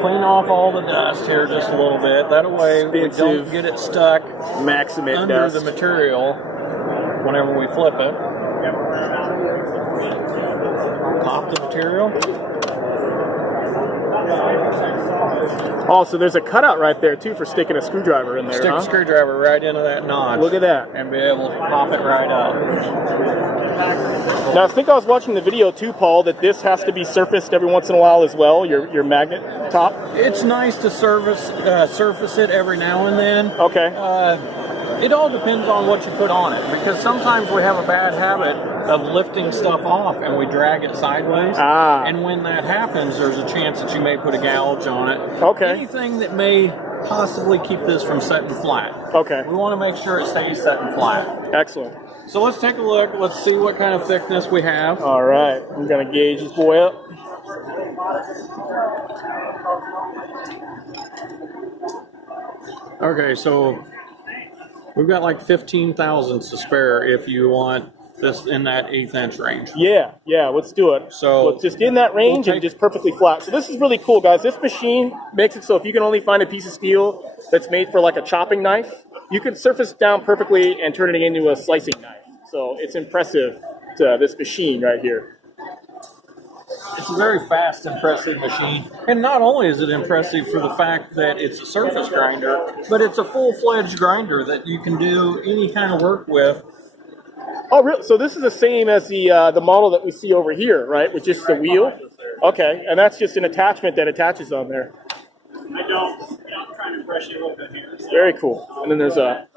Clean off all the dust here just a little bit. That way we don't get it stuck Maxamet under dust. the material whenever we flip it. Pop the material. Oh, so there's a cutout right there too for sticking a screwdriver in there. Stick a screwdriver right into that notch. Look at that. And be able to pop it right up. Now I think I was watching the video too, Paul, that this has to be surfaced every once in a while as well, your magnet top. It's nice to surface it every now and then. Okay. It all depends on what you put on it, because sometimes we have a bad habit of lifting stuff off and we drag it sideways. And when that happens, there's a chance that you may put a gouge on it. Okay. Anything that may possibly keep this from setting flat. Okay. We want to make sure it stays setting flat. Excellent. So let's take a look. Let's see what kind of thickness we have. All right. I'm going to gauge this boy up. Okay, so we've got like 15 thousandths to spare if you want this in that 1/8 inch range. Yeah, let's do it. So it's just in that range and just perfectly flat. So this is really cool, guys. This machine makes it so if you can only find a piece of steel that's made for like a chopping knife, you can surface it down perfectly and turn it into a slicing knife. So it's impressive to this machine right here. It's a very fast, impressive machine. And not only is it impressive for the fact that it's a surface grinder, but it's a full-fledged grinder that you can do any kind of work with. Oh, really? So this is the same as the model that we see over here, right? With just the wheel? Okay, and that's just an attachment that attaches on there. I'm trying to brush you a little bit here. Very cool. And then there's a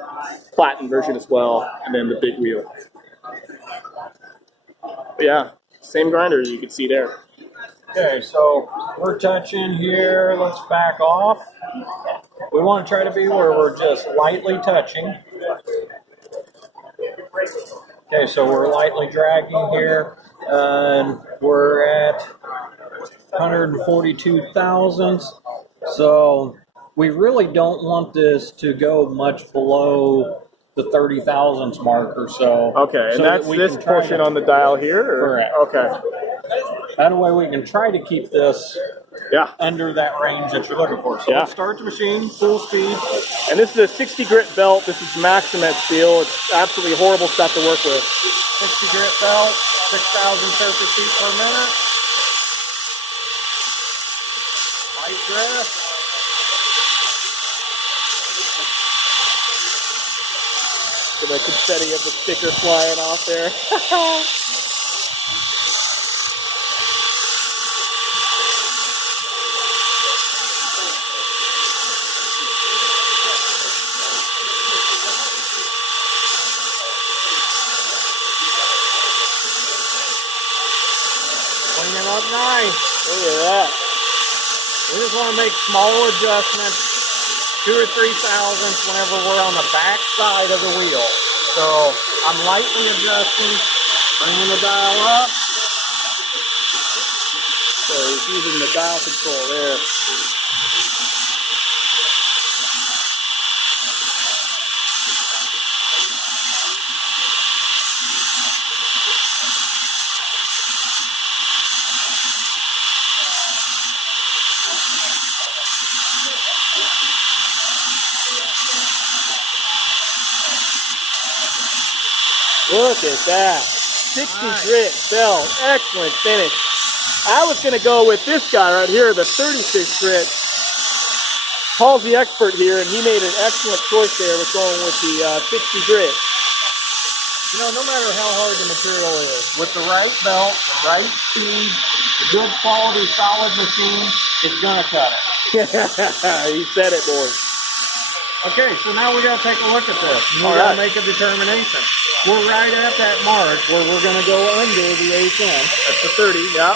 platinum version as well, and then the big wheel. But yeah, same grinder you can see there. Okay, so we're touching here. Let's back off. We want to try to be where we're just lightly touching. Okay, so we're lightly dragging here. We're at 142 thousandths. So we really don't want this to go much below the 30 thousandths mark or so. Okay, and that's this portion on the dial here? Or? Correct. Okay. That way we can try to keep this under that range that you're looking for. So let's start the machine, full speed. And this is a 60 grit belt. This is Maxamet steel. It's absolutely horrible stuff to work with. 60 grit belt, 6,000 surface feet per minute. Light dress. Get a confetti of the sticker flying off there. Cleaning up nice. Look at that. We just want to make small adjustments, 2 or 3 thousandths whenever we're on the back side of the wheel. So I'm lightly adjusting, bringing the dial up. So he's using the dial control there. Look at that. 60 grit belt. Excellent finish. I was going to go with this guy right here, the 36 grit. Paul's the expert here, and he made an excellent choice there with going with the 60 grit. You know, no matter how hard the material is, with the right belt, the right speed, a good quality, solid machine, it's going to cut it. He said it, boys. Okay, so now we got to take a look at this. We got to make a determination. We're right at that mark where we're going to go under the 1/8 inch. That's the 30, yeah.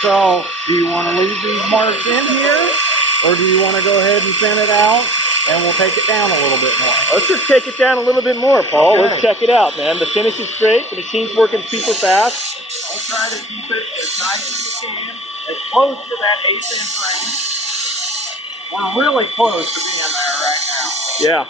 So, do you want to leave these marks in here, or do you want to go ahead and thin it out, and we'll take it down a little bit more? Let's just take it down a little bit more, Paul. Okay. Let's check it out, man. The finish is great. The machine's working super fast. I'll try to keep it as nice as you can, as close to that 1/8 inch range. We're really close to being there right now. Yeah.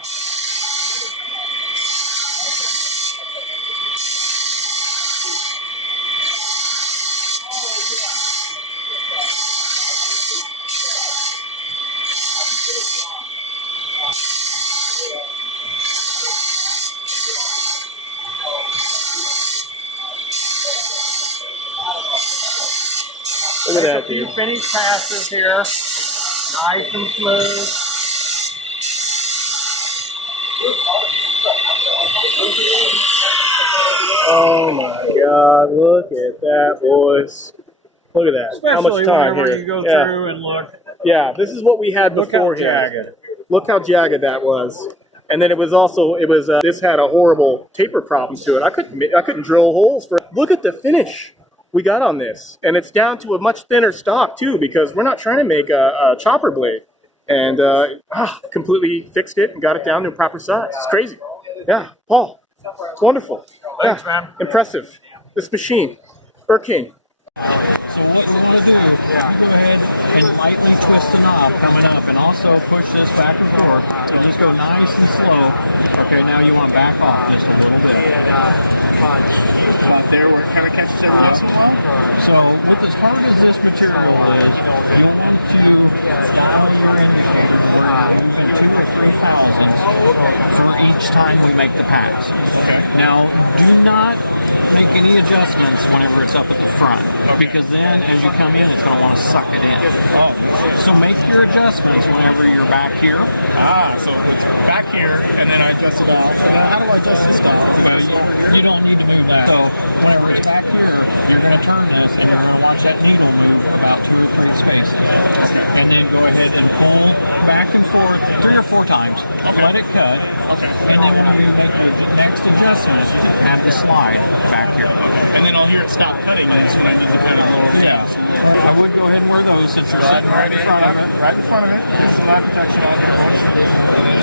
Look at that, a few dude. finish passes here. Nice and smooth. Oh my God! Look at that, boys. Look at that. How much Especially time whenever here? you go Yeah. through and look. Yeah, this is what we had Look how before here. jagged. Look how jagged that was. And then it was also, this had a horrible taper problem to it. I couldn't drill holes for it. Look at the finish we got on this. And it's down to a much thinner stock too, because we're not trying to make a chopper blade. And completely fixed it and got it down to a proper size. It's crazy. Yeah, Paul, wonderful. Thanks, Yeah, man. impressive. This machine, Burr King. So what we want to do, you go ahead and lightly twist the knob coming up and also push this back and forth. So just go nice and slow. Okay, now you want to back off just a little bit. There where it kind of catches everything else in a while. So with as hard as this material is, you'll want to dial your indicator to where you're moving 2 or 3 thousandths for each time we make the pass. Now, do not make any adjustments whenever it's up at the front, because then as you come in, it's going to want to suck it in. So make your adjustments whenever you're back here. So it's back here, and then I adjust it out. And then how do I adjust this stuff? You don't need to move that. So whenever it's back here, you're going to turn this and you're going to watch that needle move about 2 or 3 spaces. And then go ahead and pull back and forth 3 or 4 times. Let it cut. And then when you make the next adjustment, have the slide back here. And then I'll hear it stop cutting next when I need to cut it lower. Yeah. I would go ahead and wear those since they're Right, sitting right in front of it. Right in front of it. There's some eye protection out here, boys. And then,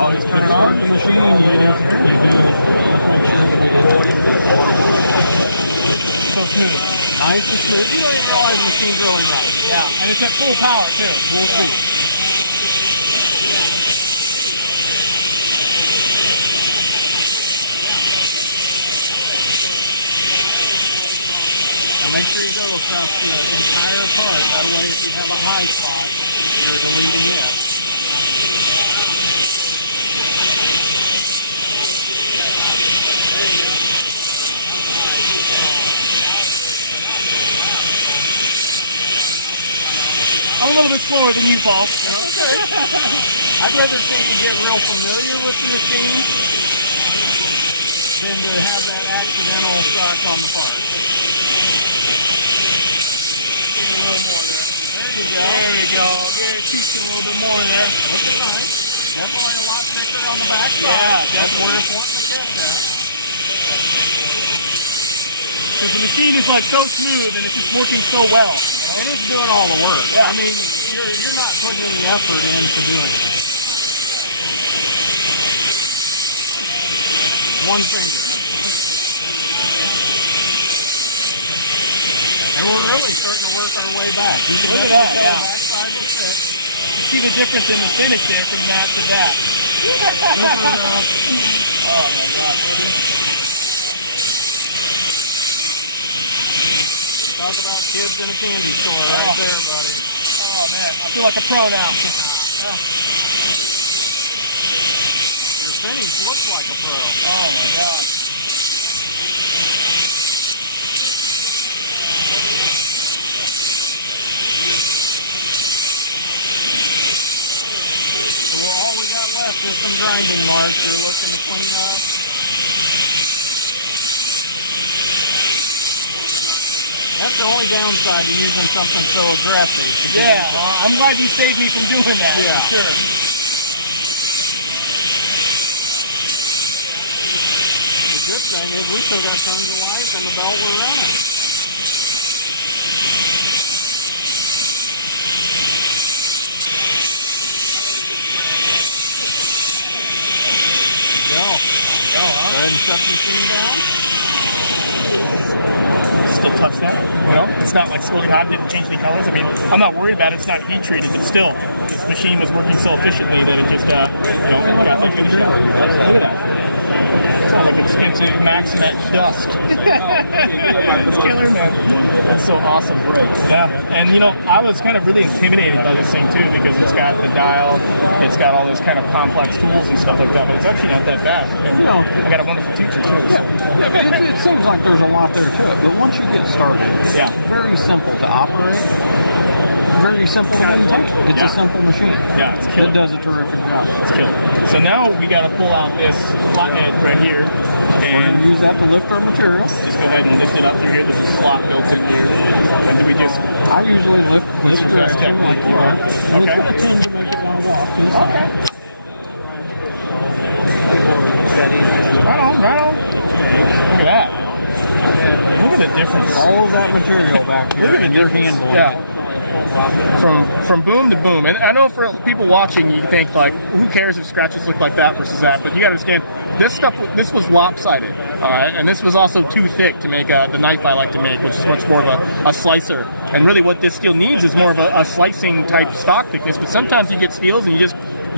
Always turn it on the machine. So smooth. Nice and smooth. You don't even realize the machine's really running. Yeah, and it's at full power, too. Full speed. Now make sure you go across the entire part. That way if you have a high spot, you're the lead in. I'm a little bit slower than you, Paul. Okay. I'd rather see you get real familiar with the machine than to have that accidental suck on the part. There you go. There we go. Here, teach you a little bit more there. Looking nice. Definitely a lot thicker on the back side. Yeah, That's where it's wanting to catch at. Because the machine is like so smooth and it's just working so well. And it's doing all the work. I mean, you're not putting any effort into doing that. One finger. And we're really starting to work our way back. You can Look at definitely that, tell the back side was thick. See the difference in the finish there from that to that. Oh my God. Talk about kids in a candy store right there, buddy. Oh man, I feel like a pro now. Your finish looks like a pro. Oh my God. So all we got left is some grinding marks you're looking to clean up. That's the only downside to using something so aggressive. Yeah, I'm glad you saved me from doing that. Yeah. Sure. The good thing is we still got tons of life and the belt we're running. Go. Go, huh? Go ahead and set the machine down. Still touch that, you know? It's not like smoking hot, didn't change any colors. I mean, I'm not worried about it. It's not heat treated, but still, this machine was working so efficiently that it just, got the finish. Look at that. It's not like it stinks It's a Maxamet Dusk. It's killer, man. That's so awesome. Yeah, and you know, I was kind of really intimidated by this thing too because it's got the dial, it's got all those kind of complex tools and stuff like that, but it's actually not that bad. And You know, I got a wonderful teacher too. So. I mean, it seems like there's a lot there to it, but once you get started, Yeah. it's very simple to operate, very simple to maintain. It's Yeah. a simple machine. Yeah, it's killer. It does a terrific job. It's killer. So now we got to pull out this flathead right here, We're and going to use that to lift our material. just go ahead and lift it up through here. There's a slot built in here, and then we just I usually lift use this the best technique you want. Okay. Okay. Right on, right on. Look at that. Look at the difference. all of that material back here Look at in the your difference. hand blade. Yeah. From boom to boom. And I know for people watching, you think like, who cares if scratches look like that versus that? But you got to understand, this was lopsided, all right, and this was also too thick to make the knife I like to make, which is much more of a slicer. And really, what this steel needs is more of a slicing type stock thickness. But sometimes you get steels and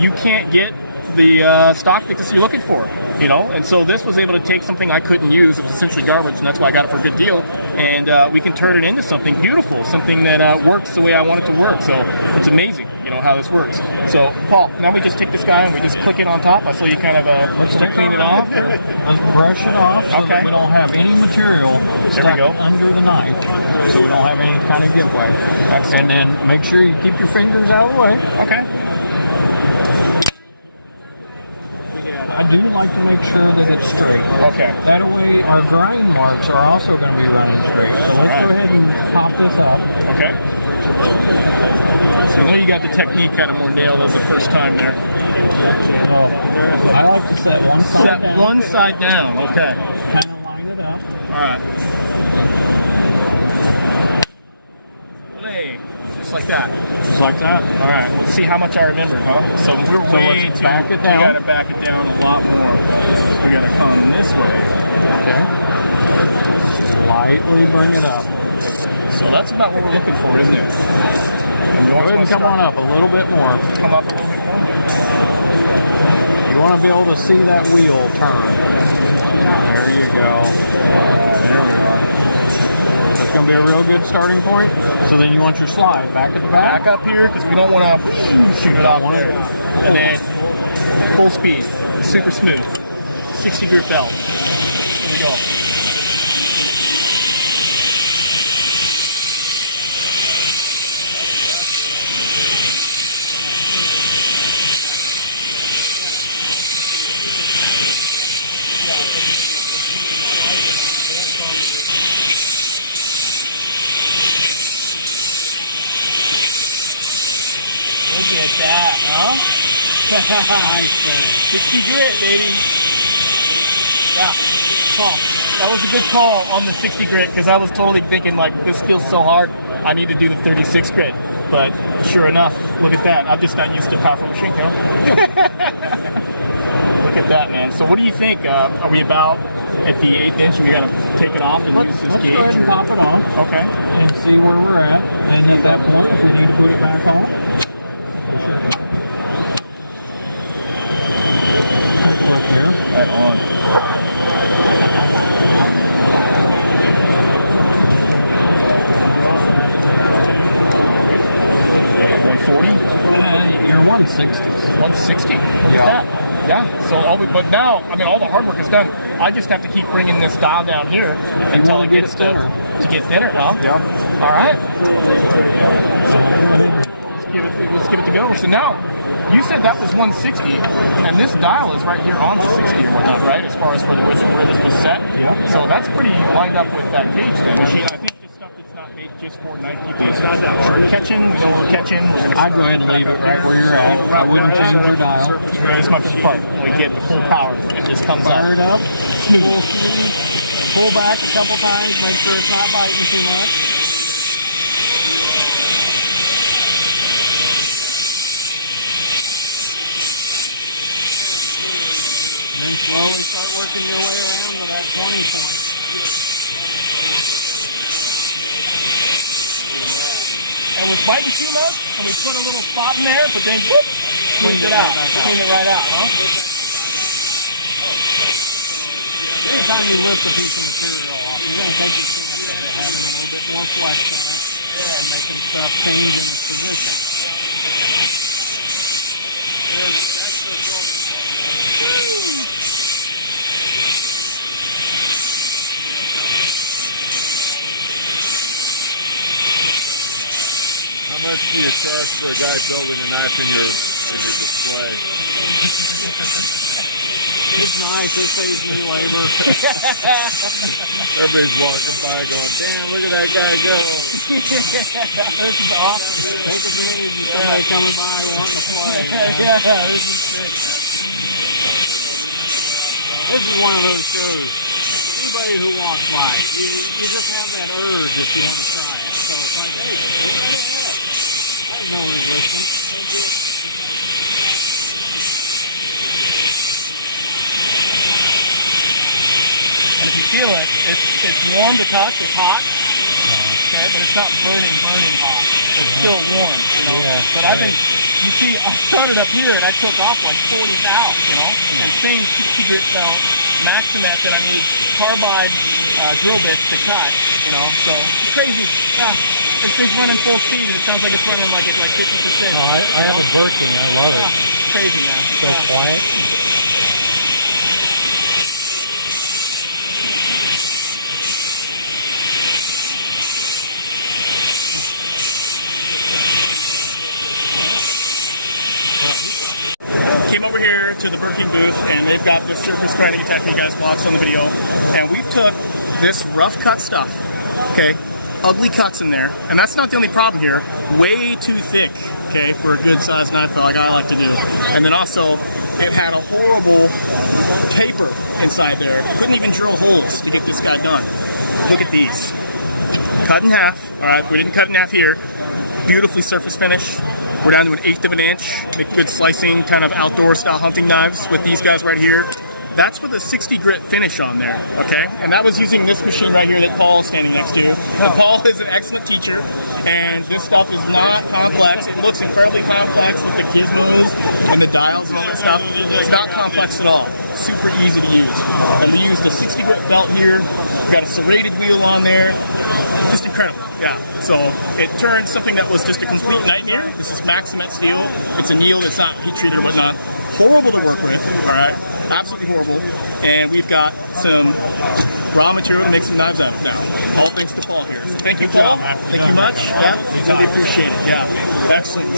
you can't get the stock thickness you're looking for, you know. And so this was able to take something I couldn't use. It was essentially garbage, and that's why I got it for a good deal. And we can turn it into something beautiful, something that works the way I want it to work. So it's amazing, you know, how this works. So Paul, now we just take this guy and we just click it on top. I saw you kind of clean it off. Let's brush it off so Okay. that we don't have any material There we stuck go. under the knife, so we don't have any kind of giveaway. Excellent. And then make sure you keep your fingers out of the way. Okay. I do like to make sure that it's straight. Okay. That way our grind marks are also going to be running straight. So let's Alright. go ahead and pop this up. Okay. So I know you got the technique kind of more nailed as the first time there. So I like to set one side Set down, one side down. Okay. kind of line it up. All right. Lay. Just like that. Just like that. All right. Let's see how much I remember, huh? So we're So way let's too. back it down. We gotta back it down a lot more. We gotta come this way. Okay. Lightly bring it up. So that's about what we're looking for, isn't it? And you Go always ahead and wanna come start- on up a little bit more. Come up a little bit more. You want to be able to see that wheel turn. There you go. That's going to be a real good starting point. So then you want your slide back at the back. Back up here because we don't want to shoot it off there. And then full speed, super smooth, 60 grip belt. Here we go. Look at that, huh? Nice finish. 60 grit, baby. Yeah. Oh, that was a good call on the 60 grit because I was totally thinking like this feels so hard. I need to do the 36 grit. But sure enough, look at that. I'm just not used to powerful machine, you know? Look at that, man. So what do you think? Are we about at the 1/8 inch? We gotta take it off and Let's use this go gauge. ahead and pop it off Okay. and see where we're at. And at that point, if we need to put it back on. Nice work here. Right on. 140. Your 160s. 160. Look Yeah. at that. Yeah. So but now, I mean, all the hard work is done. I just have to keep bringing this dial down here until wanna it get gets it thinner. to get thinner, huh? Yep. All right. So let's give it to go. So now, you said that was 160, and this dial is right here on the 60 or whatnot, right? As far as where this was set. Yeah. So that's pretty lined up with that gauge, then. Machine. I think just stuff that's not made just for knife people. It's not that hard. We're catching. We know we're catching. We're gonna I'd go ahead and leave it right where you're at. I wouldn't change your dial. This is my first part. When we get the full power, it just comes Fire it up. up. Pull back a couple times. Make sure it's not biting too much. Then slowly start working your way around to that 20 point. And with biting too much, and we put a little spot in there, but then whoop, squeeze it out. Clean it right out, huh? Anytime time you lift a piece of material off, you're going to take a chance at it having a little bit more flex in it and making stuff change in its position. How much do you charge for a guy building a knife in your display? It's nice. It saves me labor. Everybody's walking by going, damn, look at that guy go. That's awesome. Take advantage of somebody coming by wanting to play. Yeah, this is sick. This is one of those shows. Anybody who walks by, you just have that urge if you want to try it. So it's like, hey, go right ahead. I have no resistance. And if you feel it, it's warm to touch, it's hot, okay, but it's not burning hot. It's still warm, you know. Yeah, but I've been, see, I started up here and I took off like 40 thou, you know, and same 60 grit cell Maxamet that I need carbide drill bits to cut, you know, so crazy. This thing's running full speed and it sounds like it's running like it's like 50%. Oh, I have it working. I love it. Crazy, man. So quiet. Came over here to the Burr booth and they've got this surface grinding attack that you guys watched on the video, and we took this rough cut stuff, okay, ugly cuts in there, and that's not the only problem here, way too thick, okay, for a good sized knife like I like to do, and then also it had a horrible taper inside there. Couldn't even drill holes to get this guy done. Look at these, cut in half. All right, we didn't cut in half here. Beautifully surface finish. We're down to 1/8 of an inch. Make good slicing, kind of outdoor style hunting knives with these guys right here. That's with a 60 grit finish on there, okay? And that was using this machine right here that Paul is standing next to. Paul is an excellent teacher, and this stuff is not complex. It looks incredibly complex with the gizmos and the dials and all that stuff. It's not complex at all. Super easy to use. And we used a 60 grit belt here. We got a serrated wheel on there. Just incredible, yeah. So it turned something that was just a complete nightmare. This is Maxamet steel. It's a Neil that's not heat treated or whatnot. Horrible to work with, all right? Absolutely horrible. And we've got some raw material to make some knives out of now. All thanks to Paul here. So thank you, Paul. Thank you much. Yeah, really appreciate it. Yeah, excellent.